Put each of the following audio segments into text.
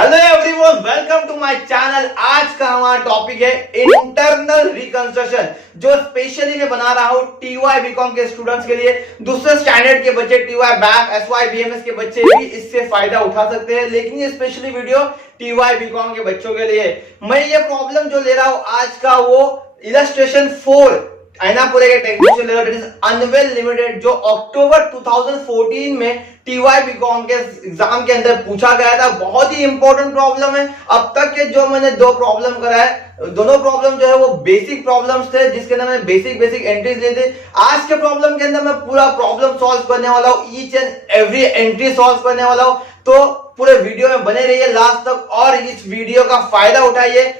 Hello everyone, welcome to my channel. आज का हमारा टॉपिक है इंटरनल रिकंस्ट्रक्शन, जो स्पेशली मैं बना रहा हूँ टीवाई बीकॉम के स्टूडेंट्स के लिए। दूसरे स्टैंडर्ड के बच्चे, टीवाई बैक, एसवाई बीएमएस के बच्चे भी इससे फायदा उठा सकते हैं, लेकिन ये स्पेशली वीडियो टीवाई बीकॉम के बच्चों के लिए। मैं ये प्रॉब्लम जो ले रहा हूँ आज का, वो इलस्ट्रेशन 4 आईनापुरे के टेक्नीशियन ले रहा हूं, अनवेल लिमिटेड, जो अक्टूबर 2014 में टीवाई बीकॉम के एग्जाम के अंदर पूछा गया था। बहुत ही इंपॉर्टेंट प्रॉब्लम है। अब तक के जो मैंने दो प्रॉब्लम करा है, दोनों प्रॉब्लम जो है वो बेसिक प्रॉब्लम्स थे, जिसके अंदर मैंने बेसिक एंट्रीज लिए थे। आज के प्रॉब्लम के अंदर मैं पूरा प्रॉब्लम सॉल्व करने वाला हूं, each and every entry solve करने वाला हूं। तो पूरे वीडियो में बने रहिए लास्ट तक और इस वीडियो का फायदा उठाइए।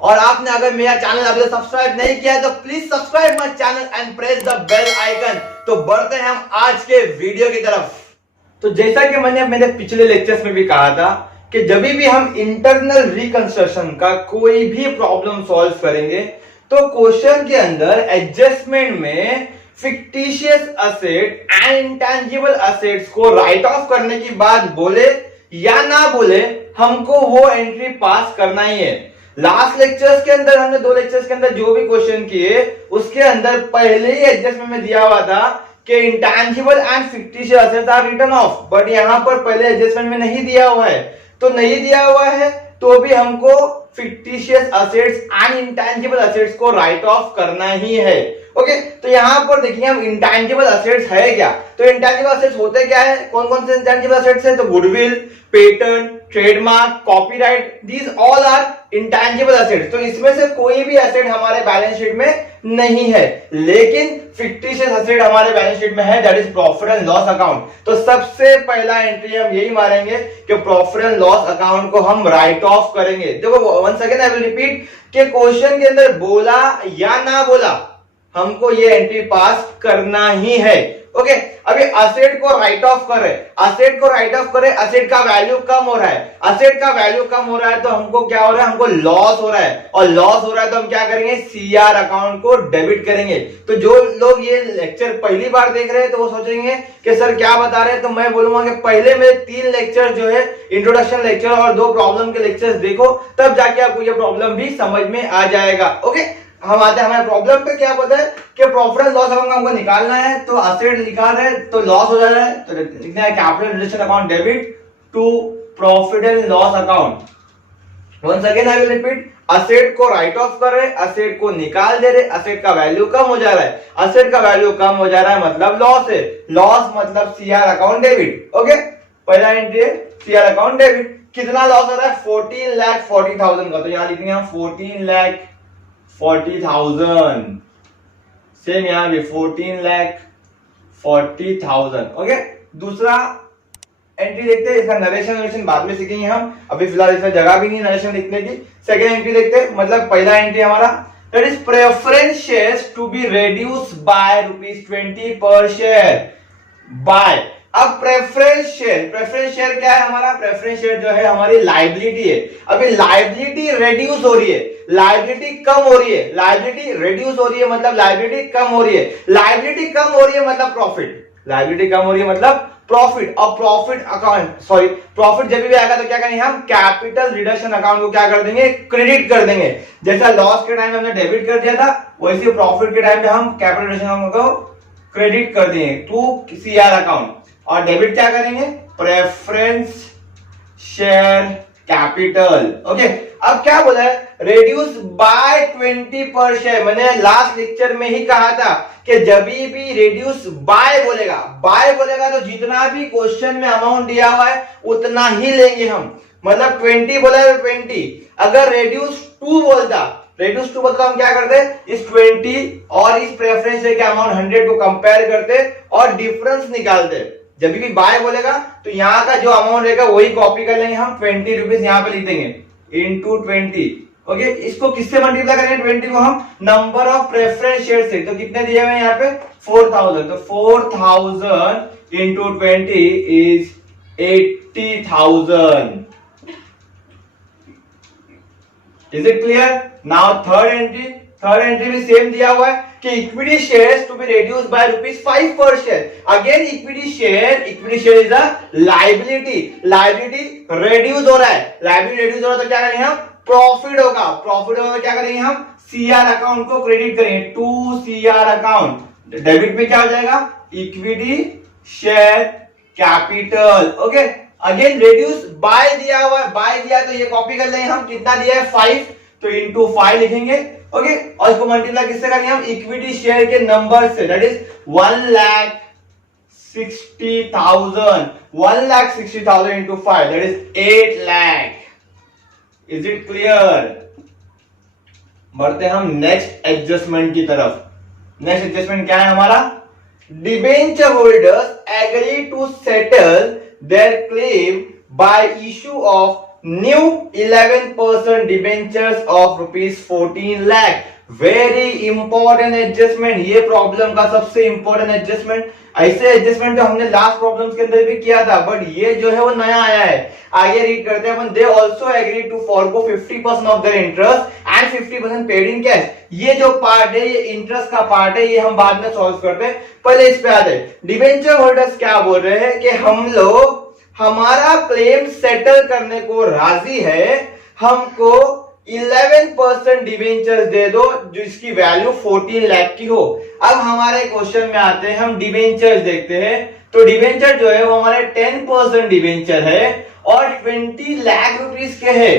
और आपने अगर मेरा चैनल अभी तक सब्सक्राइब नहीं किया है तो please subscribe my channel and press the bell icon. तो बढ़ते हैं हम आज के वीडियो की तरफ। तो जैसा कि मैंने मेरे पिछले लेक्चर्स में भी कहा था कि जब भी हम इंटरनल रिकंस्ट्रक्शन का कोई भी प्रॉब्लम सॉल्व करेंगे तो क्वेश्चन के अंदर एडजस्टमेंट में fictitious asset and intangible assets को राइट ऑफ करने की बात बोले या ना बोले, हमको वो एंट्री पास करना ही है। लास्ट लेक्चर्स के अंदर हमने दो लेक्चर्स के अंदर जो भी क्वेश्चन किए उसके अंदर पहले ही एडजस्टमेंट में दिया हुआ था कि intangible and fictitious assets are written off, but यहां पर पहले एडजस्टमेंट में नहीं दिया हुआ है। तो नहीं दिया हुआ है तो भी हमको fictitious assets and intangible assets को राइट ऑफ करना ही है। ओके, तो यहां पर देखिए हम इंटेंजिबल असेट्स है क्या। तो इंटेंजिबल असेट्स होते क्या है, कौन कौन से इंटेंजिबल असेट्स है? तो goodwill, patent, trademark, copyright, these all are intangible assets. तो इसमें से कोई भी असेट हमारे बैलेंस शीट में नहीं है, लेकिन फिक्टिशियस असेट हमारे बैलेंस शीट में है, that is profit and loss account. तो सबसे पहला एंट्री हम यही मारेंगे कि प्रॉफिट एंड लॉस अकाउंट को हम राइट ऑफ करेंगे। देखो one second I will repeat कि क्वेश्चन के अंदर बोला या ना बोला, हमको ये एंट्री पास करना ही है। ओके, अभी असेट को राइट ऑफ करे, असेट को राइट ऑफ करे, असेट का वैल्यू कम हो रहा है, असेट का वैल्यू कम हो रहा है तो हमको क्या हो रहा है, हमको लॉस हो रहा है, और लॉस हो रहा है तो हम क्या करेंगे, सीआर अकाउंट को डेबिट करेंगे। तो जो लोग ये लेक्चर पहली बार देख रहे हैं तो वो सोचेंगे कि सर क्या बता रहे हैं। तो मैं बोलूंगा कि पहले मेरे 3 लेक्चर जो है इंट्रोडक्शन लेक्चर और 2 प्रॉब्लम के लेक्चर्स देखो, तब जाके आपको ये प्रॉब्लम भी समझ में आ जाएगा। ओके, हम आते हैं हमारे प्रॉब्लम पे। क्या बोलते हैं कि प्रॉफिट एंड लॉस अकाउंट हमको निकालना है, तो असेट निकाल रहे हैं तो लॉस हो जा रहा है, तो लिखना है capital relation account debit to profit and loss account. Once again I will repeat, asset को राइट ऑफ कर रहे, असेट को निकाल दे रहे, असेट का वैल्यू कम हो जा रहा है, असेट का वैल्यू कम हो जा रहा है मतलब लॉस है, लॉस मतलब सीआर अकाउंट डेबिट। ओके, पहला एंट्री है सीआर अकाउंट डेबिट। कितना लॉस हो रहा है, 14,40,000 का, तो यहां लिखेंगे हम 14,40,000। सेम यहां भी 14,40,000। ओके, दूसरा एंट्री देखते हैं, इसका नरेशन बाद में सीखेंगे हम, अभी फिलहाल इसमें जगह भी नहीं नरेशन लिखने की। सेकंड एंट्री देखते हैं, मतलब पहला एंट्री हमारा that is preference shares to be reduced by ₹20 per share by. अब प्रेफरेंस शेयर क्या है हमारा? प्रेफरेंस शेयर जो है हमारी लायबिलिटी है। अभी लायबिलिटी रिड्यूस हो रही है, लायबिलिटी कम हो रही है, लायबिलिटी रिड्यूस हो रही है मतलब लायबिलिटी कम हो रही है, लायबिलिटी कम हो रही है मतलब प्रॉफिट, लायबिलिटी कम हो रही है मतलब प्रॉफिट। और प्रॉफिट अकाउंट प्रॉफिट जब भी आएगा तो क्या करेंगे हम, कैपिटल रिडक्शन अकाउंट को क्या कर देंगे, क्रेडिट कर देंगे। जैसा लॉस के टाइम में हमने डेबिट कर दिया था, वैसे प्रॉफिट के टाइम में हम कैपिटल रिडक्शन अकाउंट को क्रेडिट कर देंगे टू सीआर अकाउंट, और डेबिट क्या करेंगे, प्रेफरेंस शेयर कैपिटल। ओके, अब क्या बोला है, रेड्यूस बाय 20 पर शेयर। मैंने लास्ट लेक्चर में ही कहा था कि जब भी रेड्यूस बाय बोलेगा तो जितना भी क्वेश्चन में अमाउंट दिया हुआ है उतना ही लेंगे हम। मतलब 20 बोला है 20, अगर रेड्यूस 2 बोलता हम क्या करते, इस 20 और इस प्रेफरेंस शेयर के अमाउंट 100 को कंपेयर करते और डिफरेंस निकालते। जब भी बाय बोलेगा तो यहाँ का जो अमाउंट रहेगा वही कॉपी कर लेंगे हम, 20 रुपीज यहाँ पे लिख देंगे इंटू 20। ओके, इसको किससे मल्टीप्लाई करेंगे, 20 को हम नंबर ऑफ प्रेफरेंस शेयर से, तो कितने दिए हुए यहाँ पे 4,000, तो 4,000 into 20 is 80,000। Is it clear? Now third third entry भी सेम दिया हुआ है कि equity shares to be reduced by ₹5 per share. Again equity share is a liability reduce हो रहा है, लायबिलिटी रिड्यूस हो रहा है तो क्या करेंगे हम, प्रॉफिट होगा तो क्या करेंगे हम, सीआर अकाउंट को क्रेडिट करेंगे टू सीआर अकाउंट। डेबिट में क्या हो जाएगा, equity share capital. Okay, again reduce by दिया हुआ है, बाय दिया तो ये कॉपी कर लेंगे हम, कितना दिया है 5 तो इंटू 5 लिखेंगे। ओके, और इसको मल्टीप्लाई किससे करेंगे हम, इक्विटी शेयर के नंबर से, that is 1,60,000 into 5 that is 8 lakh. Is it clear? बढ़ते हम नेक्स्ट एडजस्टमेंट की तरफ। नेक्स्ट एडजस्टमेंट क्या है हमारा, debenture holders agree to settle their claim by issue of new 11% debentures of ₹14 lakh। Very important adjustment, ये प्रॉब्लम का सबसे इंपॉर्टेंट एडजस्टमेंट। ऐसे एडजस्टमेंट तो हमने लास्ट प्रॉब्लम्स के अंदर भी किया था, बट ये जो है वो नया आया है। आगे रीड करते हैं अपन। They also agree to forgo 50% of their interest and 50% paid in cash. ये जो पार्ट है, ये इंटरेस्ट का पार्ट है, ये हम बाद में सॉल्व करते हैं, पहले इस पे आते हैं। डिबेंचर होल्डर्स क्या बोल रहे हैं कि हम लोग हमारा क्लेम सेटल करने को राजी है, हमको 11% डिबेंचर्स दे दो जिसकी वैल्यू 14 लाख की हो। अब हमारे क्वेश्चन में आते हैं, हम डिबेंचर्स देखते हैं। तो डिबेंचर जो है वो हमारे 10% डिबेंचर है और 20 लाख रुपीस के है।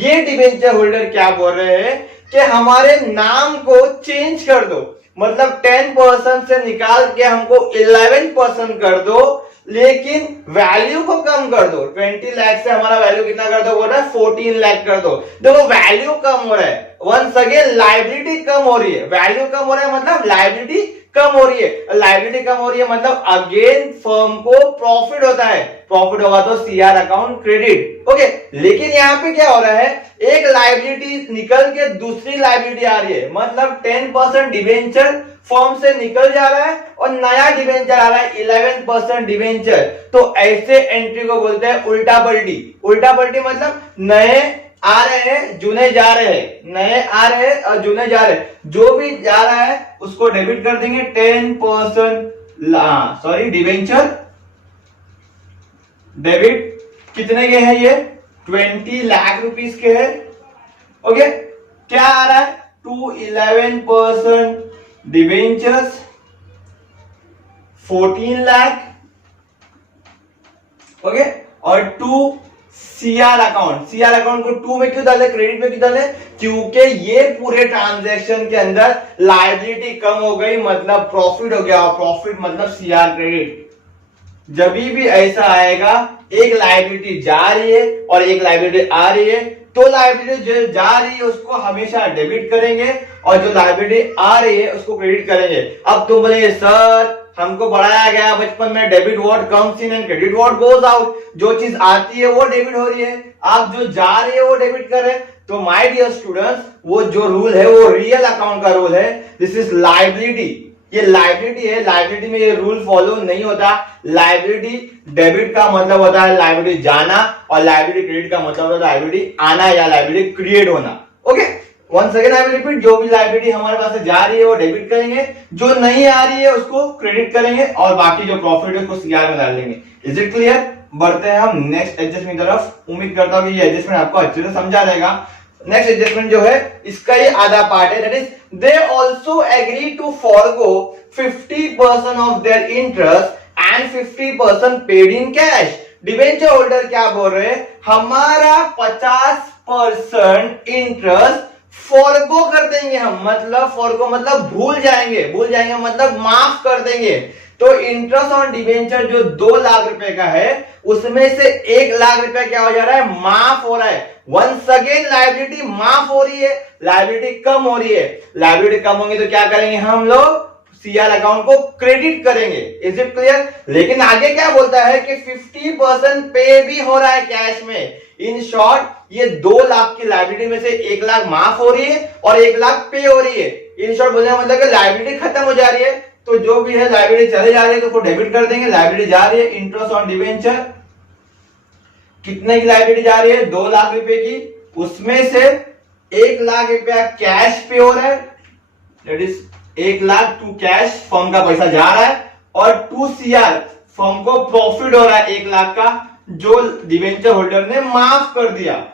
ये डिबेंचर होल्डर क्या बोल रहे हैं कि हमारे नाम को चेंज कर दो, मतलब 10% से निकाल के हमको 11% कर दो, लेकिन वैल्यू को कम कर दो। 20 लाख से हमारा वैल्यू कितना कर दो, बोल रहा है 14 लाख कर दो। देखो वैल्यू कम हो रहा है, वंस अगेन लायबिलिटी कम हो रही है। वैल्यू कम हो रहा है मतलब लायबिलिटी कम हो रही है, लायबिलिटी कम हो रही है मतलब अगेन फर्म को प्रॉफिट होता है, प्रॉफिट होगा तो सीआर अकाउंट क्रेडिट। ओके, लेकिन यहाँ पे क्या हो रहा है, एक लायबिलिटी निकल के दूसरी लायबिलिटी आ रही है, मतलब 10% डिबेंचर फर्म से निकल जा रहा है और नया डिबेंचर आ रहा है 11% डिबेंचर। तो ऐसे एंट्री को बोलते हैं उल्टा पलटी। उल्टा पलटी मतलब नए आ रहे हैं, जुने जा रहे हैं, नए आ रहे हैं और जुने जा रहे हैं, जो भी जा रहा है उसको डेबिट कर देंगे 10%। सॉरी, डिबेंचर डेबिट कितने के हैं, ये 20 लाख रुपीस के हैं। ओके, क्या आ रहा है, टू 11% डिबेंचर्स 14 लाख। ओके, और to CR account, CR account को 2 में क्यों डाले, क्रेडिट में क्यों डाले, क्योंकि ये पूरे ट्रांजैक्शन के अंदर लायबिलिटी कम हो गई, मतलब प्रॉफिट हो गया, और प्रॉफिट मतलब सीआर क्रेडिट। जब भी ऐसा आएगा, एक लायबिलिटी जा रही है और एक लायबिलिटी आ रही है, तो लायबिलिटी जो जा रही है उसको हमेशा डेबिट करेंगे और जो लायबिलिटी आ रही है उसको क्रेडिट करेंगे। अब तुम बोलेंगे सर हमको पढ़ाया गया बचपन में, debit what comes in and credit what goes out. जो चीज आती है वो डेबिट हो रही है, आप जो जा रही है वो डेबिट कर रहे हैं। तो माय डियर स्टूडेंट्स, वो जो रूल है वो रियल अकाउंट का रूल है। दिस इज लायबिलिटी, ये लायबिलिटी है, लायबिलिटी में ये रूल फॉलो नहीं होता। लायबिलिटी डेबिट का मतलब होता है लायबिलिटी जाना, और लायबिलिटी क्रेडिट का मतलब होता है लायबिलिटी आना या लायबिलिटी क्रिएट होना। Okay, once again I will repeat, जो भी लायबिलिटी हमारे पास से जा रही है वो डेबिट करेंगे, जो नहीं आ रही है उसको क्रेडिट करेंगे, और बाकी जो प्रॉफिट है उसको सीआर में डाल देंगे। Is it clear? बढ़ते हैं हम नेक्स्ट एडजस्टमेंट की तरफ। उम्मीद करता हूं कि ये एडजस्टमेंट आपको अच्छे से समझा रहेगा। नेक्स्ट एडजस्टमेंट जो है इसका ये आधा पार्ट है, that is they also agree to forgo 50% of their interest and 50% paid in cash. Debenture holder क्या बोल रहे हैं, हमारा 50% इंटरेस्ट फॉरगो कर देंगे हम, मतलब फॉरगो मतलब भूल जाएंगे मतलब माफ कर देंगे। तो इंटरेस्ट ऑन डिबेंचर जो 2 लाख रुपए का है, उसमें से 1 लाख रुपए क्या हो जा रहा है, माफ हो रहा है। वंस अगेन लायबिलिटी माफ हो रही है, लायबिलिटी कम हो रही है। लायबिलिटी कम होगी तो क्या करेंगे हम लोग, सीआर अकाउंट को क्रेडिट करेंगे। Is it clear? लेकिन आगे क्या बोलता है कि 50% पे भी हो रहा है कैश में। इन शॉर्ट, ये 2 लाख की लायबिलिटी में से 1 लाख माफ हो रही है और 1 लाख पे हो रही है। इन शॉर्ट बोलने का मतलब कि लायबिलिटी खत्म हो जा रही है, तो जो भी है लायबिलिटी चले जा रही है तो उसको डेबिट कर देंगे। लायबिलिटी जा रही है, इंटरेस्ट ऑन डिबेंचर कितने की लायबिलिटी जा रही है, 2 लाख रुपए की, उसमें से 1 लाख रुपया कैश पे हो रहा है, that is 1 lakh to cash, firm का पैसा जा रहा है, और 2 CR फर्म को प्रॉफिट हो रहा है 1 लाख का, जो डिवेंचर होल्डर ने माफ कर दिया।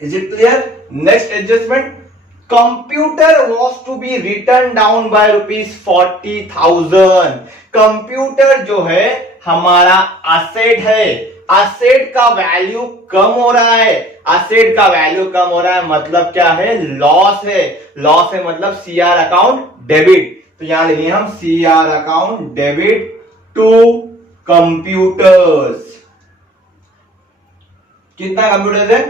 Is it clear? Next adjustment, computer was to be written down by ₹40,000। Computer जो है हमारा असेट है, असेट का वैल्यू कम हो रहा है, असेट का वैल्यू कम हो रहा है मतलब क्या है? लॉस है, लॉस है मतलब CR अकाउंट डेबिट। तो यहां लिखेंगे हम CR account debit to computers. कितना कंप्यूटर्स है?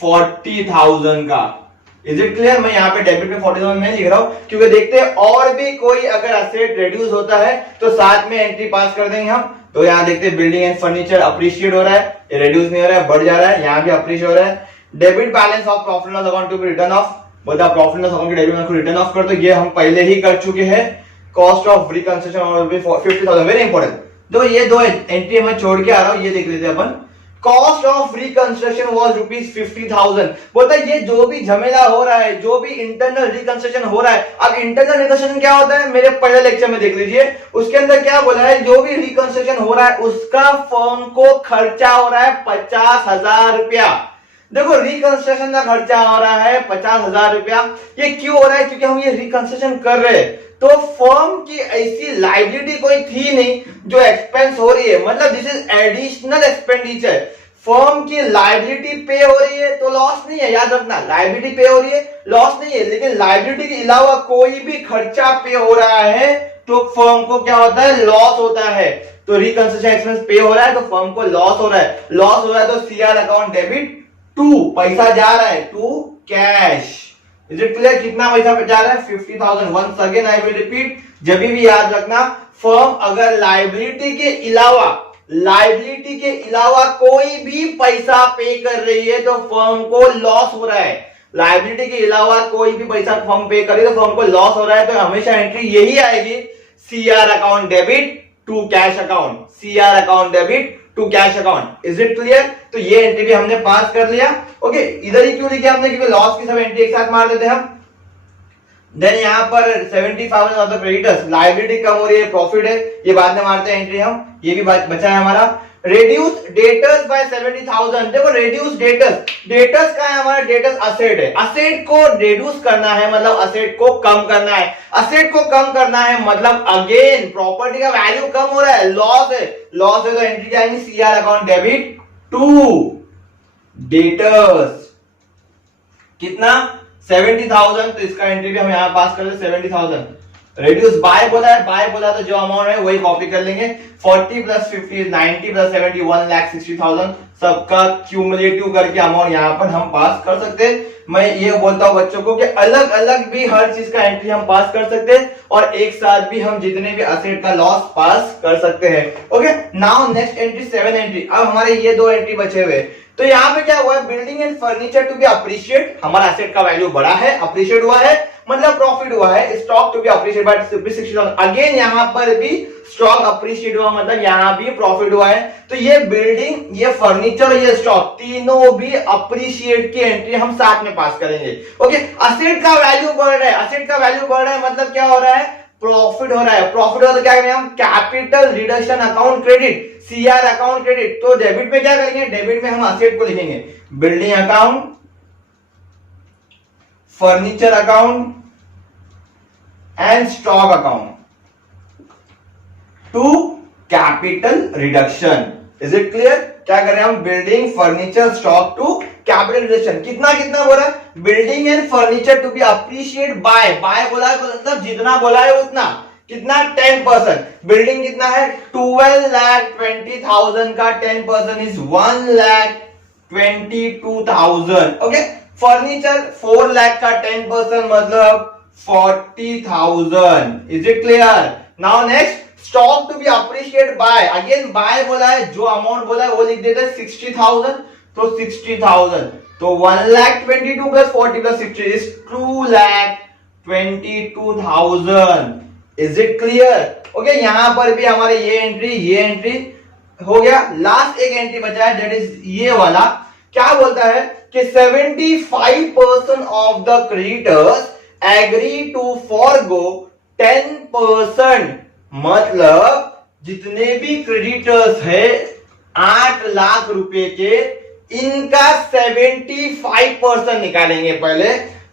40,000 का। Is it clear? मैं यहाँ पे डेबिट में 40,000 नहीं लिख रहा हूं, क्योंकि देखते हैं और भी कोई अगर असेट रिड्यूस होता है तो साथ में एंट्री पास कर देंगे हम। तो यहाँ देखते हैं बिल्डिंग एंड फर्नीचर अप्रिशिएट हो रहा है, ये रिड्यूस नहीं हो रहा है, बढ़ जा रहा है, यहाँ भी अप्रिशिएट हो रहा है। Debit balance of profit loss account to be written off, बोलता प्रॉफिट लॉस अकाउंट के डेबिट बैलेंस को रिटर्न ऑफ कर, तो ये हम पहले ही कर चुके हैं। कॉस्ट ऑफ रिकंस्ट्रक्शन और 50,000, वेरी इंपॉर्टेंट। तो ये दो एंट्री मैं छोड़ के आ रहा हूं, ये देख लेते हैं अपन। Cost of reconstruction was ₹50,000। बोलता है ये जो भी झमेला हो रहा है, जो भी इंटरनल रिकंस्ट्रक्शन हो रहा है, अब इंटरनल रिकंस्ट्रक्शन क्या होता है मेरे पहले लेक्चर में देख लीजिए, उसके अंदर क्या बोला है, जो भी रिकंस्ट्रक्शन हो रहा है उसका फर्म को खर्चा हो रहा है 50,000 रुपया। देखो रिकंस्ट्रक्शन का खर्चा हो रहा है 50,000 रुपया। ये क्यों हो रहा है? क्योंकि हम ये रिकंस्ट्रक्शन कर रहे हैं, तो फर्म की ऐसी लाइबिलिटी कोई थी नहीं जो एक्सपेंस हो रही है, मतलब this is additional expenditure. Firm की लाइबिलिटी पे हो रही है तो लॉस नहीं है, याद रखना, लाइबिलिटी पे हो रही है लॉस नहीं है, लेकिन लाइबिलिटी के अलावा कोई भी खर्चा पे हो रहा है तो फर्म को क्या होता है? लॉस होता है। तो रिकंस्ट्रक्शन एक्सपेंस पे हो रहा है तो फर्म को लॉस हो रहा है, लॉस हो रहा है तो CR अकाउंट डेबिट टू, पैसा जा रहा है to cash. Is it clear? कितना पैसा जा रहा है? 50,000। Once again I will repeat, जब भी याद रखना, फर्म अगर लाइबिलिटी के अलावा कोई भी पैसा पे कर रही है तो फर्म को लॉस हो रहा है। लाइबिलिटी के अलावा कोई भी पैसा फर्म पे करे तो फर्म को लॉस हो रहा है, तो हमेशा एंट्री यही आएगी, CR account debit to cash account, CR account debit to cash account. Is it clear? तो ये एंट्री भी हमने पास कर लिया। ओके, इधर ही क्यों लिखे हमने? क्योंकि लॉस की सब एंट्री एक साथ मार देते हैं हम। देन यहाँ पर 75,000 ऑफ द क्रेडिटर्स, लायबिलिटी कम हो रही है, प्रॉफिट है, ये बाद में मारते हैं एंट्री हम, ये भी बचा है हमारा। Reduce debtors by 70,000। देखो रेड्यूस डेटर्स का है हमारा, डेटर्स असेट है, असेट को रिड्यूस करना है मतलब असेट को कम करना है, असेट को कम करना है मतलब अगेन प्रॉपर्टी का वैल्यू कम हो रहा है, लॉस है, लॉस है तो एंट्री क्या आएंगी? CR account debit to debtors. कितना? 70,000, तो इसका एंट्री भी हम यहां पास कर दे 70,000। रेड्यूस बाय बोला है, बाय बोला तो जो अमाउंट है वही कॉपी कर लेंगे। 40 प्लस 50 90 प्लस 70 1,60,000 सबका क्यूमुलेटिव करके अमाउंट यहां पर हम पास कर सकते हैं। मैं ये बोलता हूं बच्चों को कि अलग अलग भी हर चीज का एंट्री हम पास कर सकते हैं और एक साथ भी हम जितने भी असेट का लॉस पास कर सकते हैं। Okay, now next entry 7 entry. अब हमारे ये दो एंट्री बचे हुए, तो यहाँ पे क्या हुआ है? Building and furniture to be appreciate, हमारा एसेट का वैल्यू बढ़ा है, अप्रिशिएट हुआ है मतलब प्रॉफिट हुआ है। Stock to be appreciate by 60,000, again यहाँ पर भी स्टॉक अप्रिशिएट हुआ मतलब यहाँ भी प्रॉफिट हुआ है। तो ये बिल्डिंग, ये फर्नीचर, ये स्टॉक तीनों भी अप्रिशिएट की एंट्री हम साथ में पास करेंगे। ओके, असेट का वैल्यू बढ़ रहा है, असेट का वैल्यू बढ़ रहा है मतलब क्या हो रहा है? प्रॉफिट हो रहा है, प्रॉफिट हो तो क्या करेंगे हम? Capital reduction account credit, CR account credit. तो डेबिट में क्या करेंगे? डेबिट में हम असेट को लिखेंगे building account, furniture account and stock account to capital reduction. Is it clear? क्या कर रहे हैं हम? Building, furniture, stock to capital reduction. कितना कितना बोला? Building and furniture to be appreciate by, by बोला है मतलब जितना बोला है उतना, कितना? 10%। बिल्डिंग कितना है? 12,20,000 का 10% इज 1,22,000। ओके, फर्नीचर 4 लाख का 10% मतलब 40,000। Is it clear? Now next, stock to be appreciate by, again by बोला है, जो अमाउंट बोला है वो लिख देते हैं 60,000, तो 60,000, तो 1,22,000 plus 40 plus 60 is 2,22,000। Is it clear? Okay, यहां पर भी हमारे ये एंट्री हो गया। लास्ट एक एंट्री बचा है, दैट इज ये वाला। क्या बोलता है कि 75% of the creditors agree to forgo 10%, मतलब जितने भी क्रेडिटर्स है 8 लाख रुपए के, इनका 75% निकालेंगे। पहले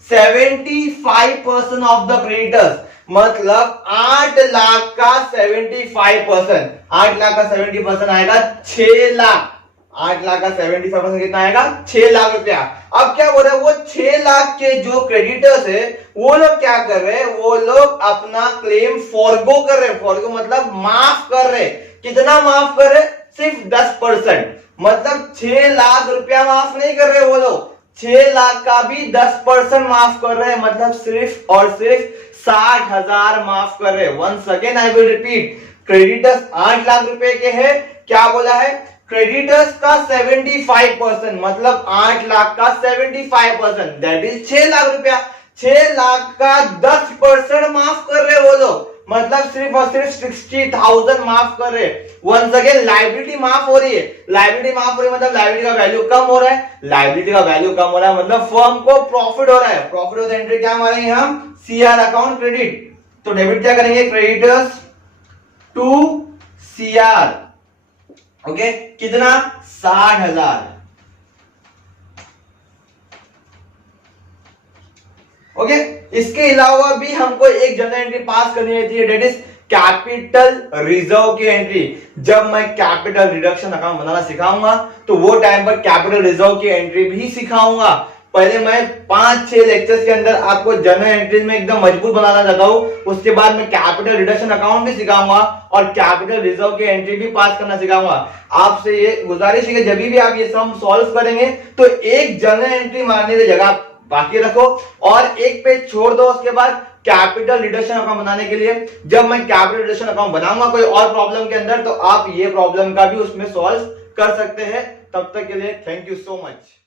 75% ऑफ द क्रेडिटर्स, मतलब 8 लाख का 75%, 8 लाख का 70% आएगा 6 लाख। 8 लाख का 75% कितना आएगा? 6 लाख रुपया। अब क्या बोल रहे हैं, वो 6 लाख के जो क्रेडिटर्स है वो लोग क्या कर रहे हैं, वो लोग अपना क्लेम फॉरगो कर रहे हैं। फॉरगो मतलब माफ कर रहे। कितना माफ कर रहे? सिर्फ 10%, मतलब 6 लाख रुपया माफ नहीं कर रहे वो लोग, 6 लाख का भी 10% माफ कर रहे हैं, मतलब सिर्फ और सिर्फ 60,000 माफ कर रहे हैं। Once again I will repeat, creditors 8 lakh रुपए के हैं, क्या बोला है, क्रेडिटर्स का 75%, मतलब 8 लाख का 75%, दैट इज 6 लाख रुपया। 6 लाख का 10% माफ कर रहे वो लोग, मतलब सिर्फ और सिर्फ 60,000 माफ कर रहे। वंस अगेन लायबिलिटी माफ हो रही है। लायबिलिटी माफ हो रही है मतलब लायबिलिटी का वैल्यू कम हो रहा है। लायबिलिटी का वैल्यू कम हो रहा है मतलब फर्म को प्रॉफिट हो रहा है। प्रॉफिट ऑफ द एंट्री क्या मारेंगे हम? CR account credit. तो डेबिट क्या करेंगे? Creditors to CR. ओके, कितना? 60,000। ओके, इसके अलावा भी हमको एक जनरल एंट्री पास करनी रहती है, डेट इज कैपिटल रिजर्व की एंट्री। जब मैं कैपिटल रिडक्शन अकाउंट बनाना सिखाऊंगा तो वो टाइम पर कैपिटल रिजर्व की एंट्री भी सिखाऊंगा। पहले मैं 5-6 लेक्चर्स के अंदर आपको जनरल एंट्रीज में एकदम मजबूत बनाना चाहता हूं, उसके बाद मैं कैपिटल रिडक्शन अकाउंट भी सिखाऊंगा और कैपिटल रिजर्व की एंट्री भी पास करना सिखाऊंगा। आपसे ये गुजारिश है कि जब भी आप ये सम सॉल्व करेंगे तो एक जनरल एंट्री मारने की जगह बाकी रखो और एक पेज छोड़ दो, उसके बाद कैपिटल रिडक्शन अकाउंट बनाने के लिए जब मैं कैपिटल रिडक्शन अकाउंट बनाऊंगा कोई और प्रॉब्लम के अंदर, तो आप ये प्रॉब्लम का भी उसमें सॉल्व कर सकते हैं। तब तक के लिए थैंक यू सो मच।